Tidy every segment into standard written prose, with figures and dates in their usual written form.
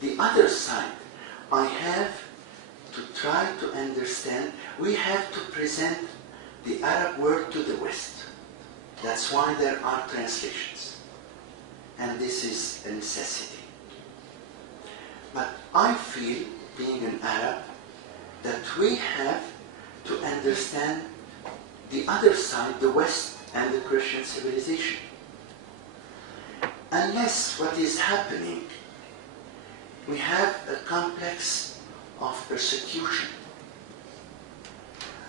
the other side, I have to try to understand, we have to present the Arab world to the West. That's why there are translations. And this is a necessity. But I feel, being an Arab, that we have to understand the other side, the West and the Christian civilization. Unless what is happening, we have a complex of persecution.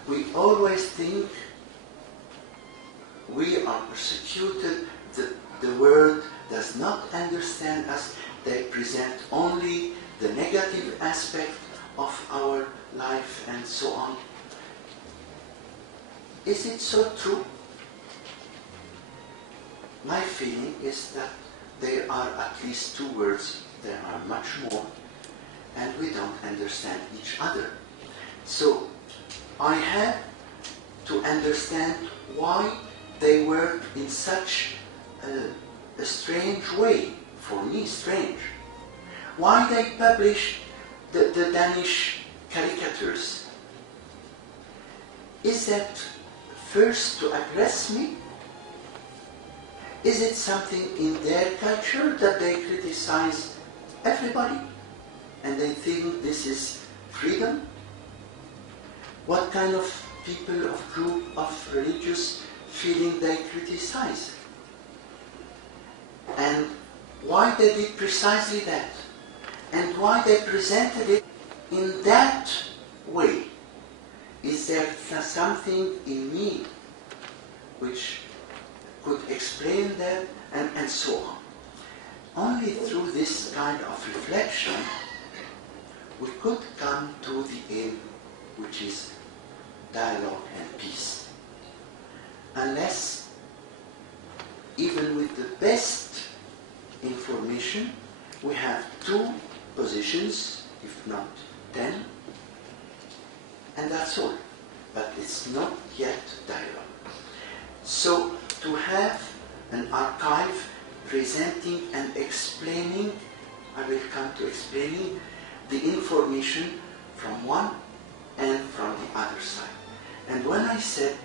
We always think we are persecuted, the world does not understand us, they present only the negative aspect of our life and so on. Is it so true? My feeling is that there are at least two words, there are much more, and we don't understand each other. So I had to understand why they work in such a strange way, for me strange. Why they publish the Danish caricatures. Is that first to address me? Is it something in their culture that they criticize everybody and they think this is freedom? What kind of people, of group, of religious feeling they criticize? And why they did precisely that? And why they presented it in that way? Is there something in me which could explain that, and so on? Only through this kind of reflection we could come to the aim, which is dialogue and peace. Unless, even with the best information, we have two positions, if not 10, and that's all. But it's not yet dialogue. So to have an archive presenting and explaining, I will come to explaining the information from one and from the other side. And when I said,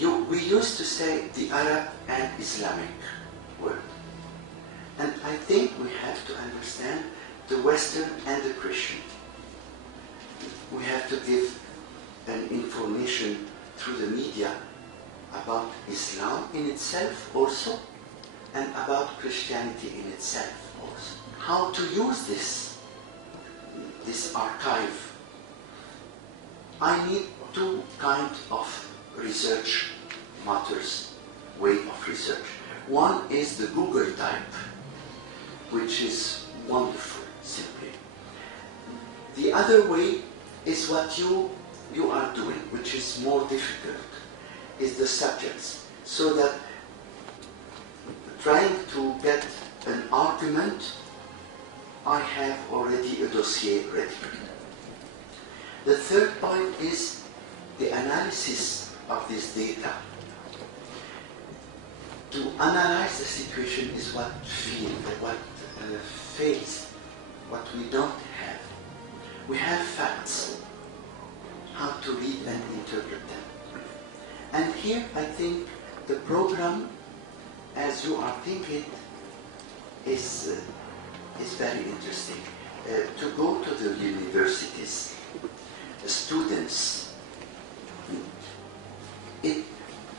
we used to say the Arab and Islamic world. And I think we have to understand the Western and the Christian. We have to give an information through the media about Islam in itself also, and about Christianity in itself also. How to use this archive. I need two kinds of research matters, way of research. One is the Google type, which is wonderful, simply. The other way is what you are doing, which is more difficult, is the subjects. So that trying to get an argument, I have already a dossier ready. The third point is the analysis of this data. To analyze the situation is what fails, what we don't have. We have facts, how to read and interpret them. And here I think the program, as you are thinking, is very interesting. To go to the universities, the students,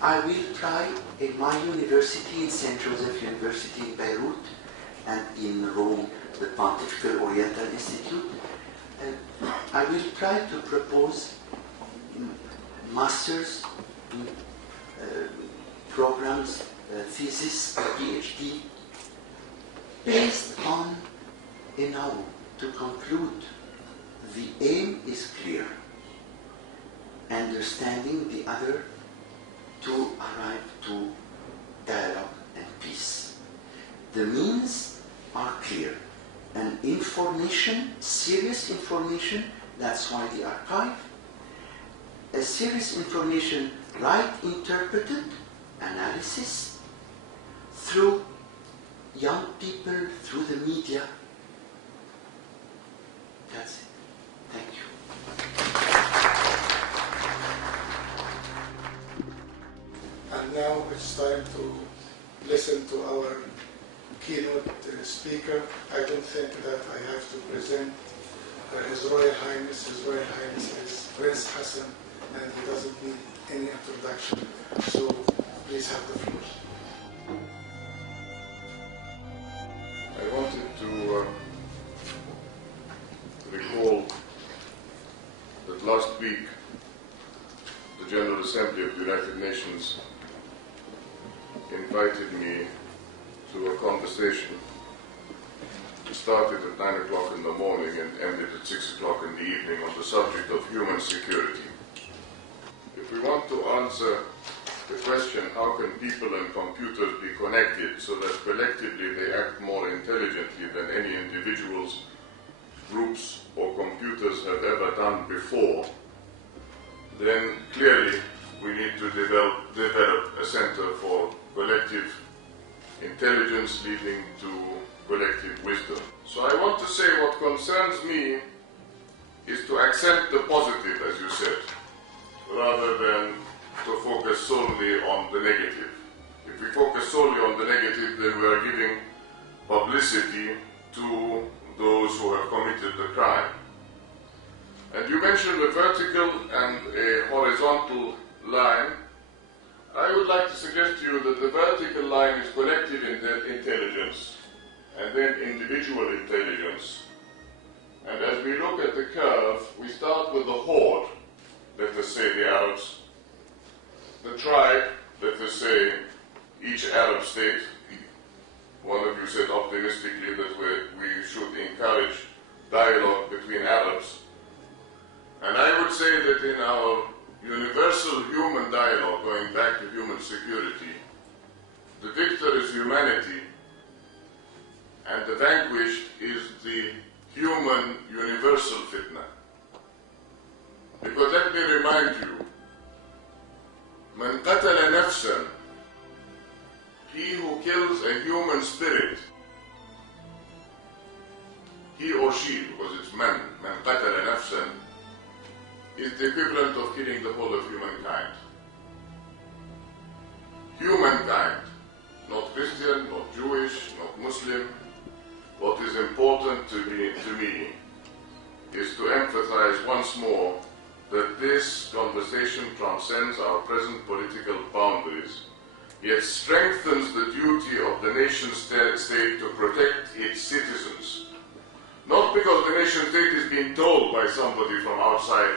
I will try in my university, in St. Joseph University in Beirut, and in Rome, the Pontifical Oriental Institute, I will try to propose master's programs, thesis, PhD, based on ENAWU. To conclude, the aim is clear, understanding the other to arrive to dialogue and peace. The means are clear, and information, serious information, that's why the archive, a serious information, right interpreted, analysis, through young people, through the media, Speaker. I don't think that I have to present His Royal Highness. His Royal Highness is Prince Hassan, and he doesn't need any introduction. So please have the floor. I wanted to recall that last week the General Assembly of the United Nations invited me to a conversation. It started at 9 o'clock in the morning and ended at 6 o'clock in the evening on the subject of human security. If we want to answer the question, how can people and computers be connected so that collectively they act more intelligently than any individuals, groups, or computers have ever done before, then clearly we need to develop a center for collective intelligence leading to collective wisdom. So I want to say what concerns me is to accept the positive, as you said, rather than to focus solely on the negative. If we focus solely on the negative, then we are giving publicity to those who have committed the crime. And you mentioned a vertical and a horizontal line. I would like to suggest to you that the vertical line is collective intelligence and then individual intelligence. And as we look at the curve, we start with the horde, let us say the Arabs, the tribe, let us say each Arab state. One of you said optimistically that we should encourage dialogue between Arabs. And I would say that in our universal human dialogue, going back to human security, the victor is humanity, and the vanquished is the human universal fitna. Because let me remind you, man qatala nafsan, he who kills a human spirit, he or she, because it's man qatala nafsan, is the equivalent of killing the whole of humankind. Humankind, not Christian, not Jewish, not Muslim. What is important to me is to emphasize once more that this conversation transcends our present political boundaries, yet strengthens the duty of the nation-state to protect its citizens. Not because the nation-state is being told by somebody from outside,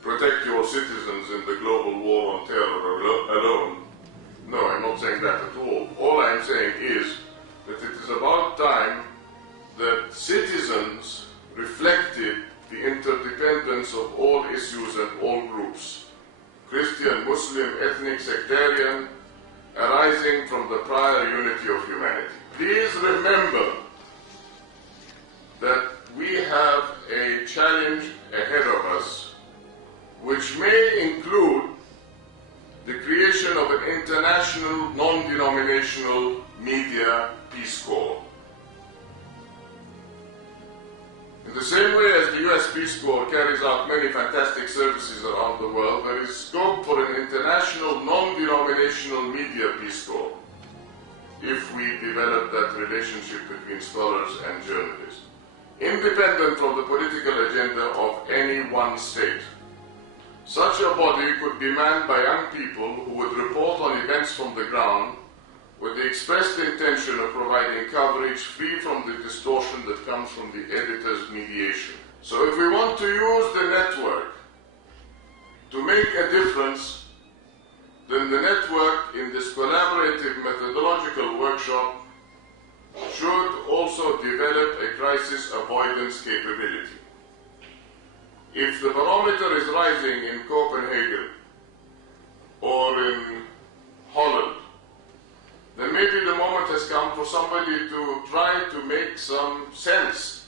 protect your citizens in the global war on terror alone. No, I'm not saying that at all. All I'm saying is that it is about time that citizens reflected the interdependence of all issues and all groups, Christian, Muslim, ethnic, sectarian, arising from the prior unity of humanity. Please remember that we have a challenge ahead of us, which may include the creation of an international, non-denominational media Peace Corps. In the same way as the US Peace Corps carries out many fantastic services around the world, there is scope for an international, non-denominational media Peace Corps if we develop that relationship between scholars and journalists, independent from the political agenda of any one state. Such a body could be manned by young people who would report on events from the ground with the expressed intention of providing coverage free from the distortion that comes from the editor's mediation. So if we want to use the network to make a difference, then the network in this collaborative methodological workshop should also develop a crisis avoidance capability. If the barometer is rising in Copenhagen or in Holland, then maybe the moment has come for somebody to try to make some sense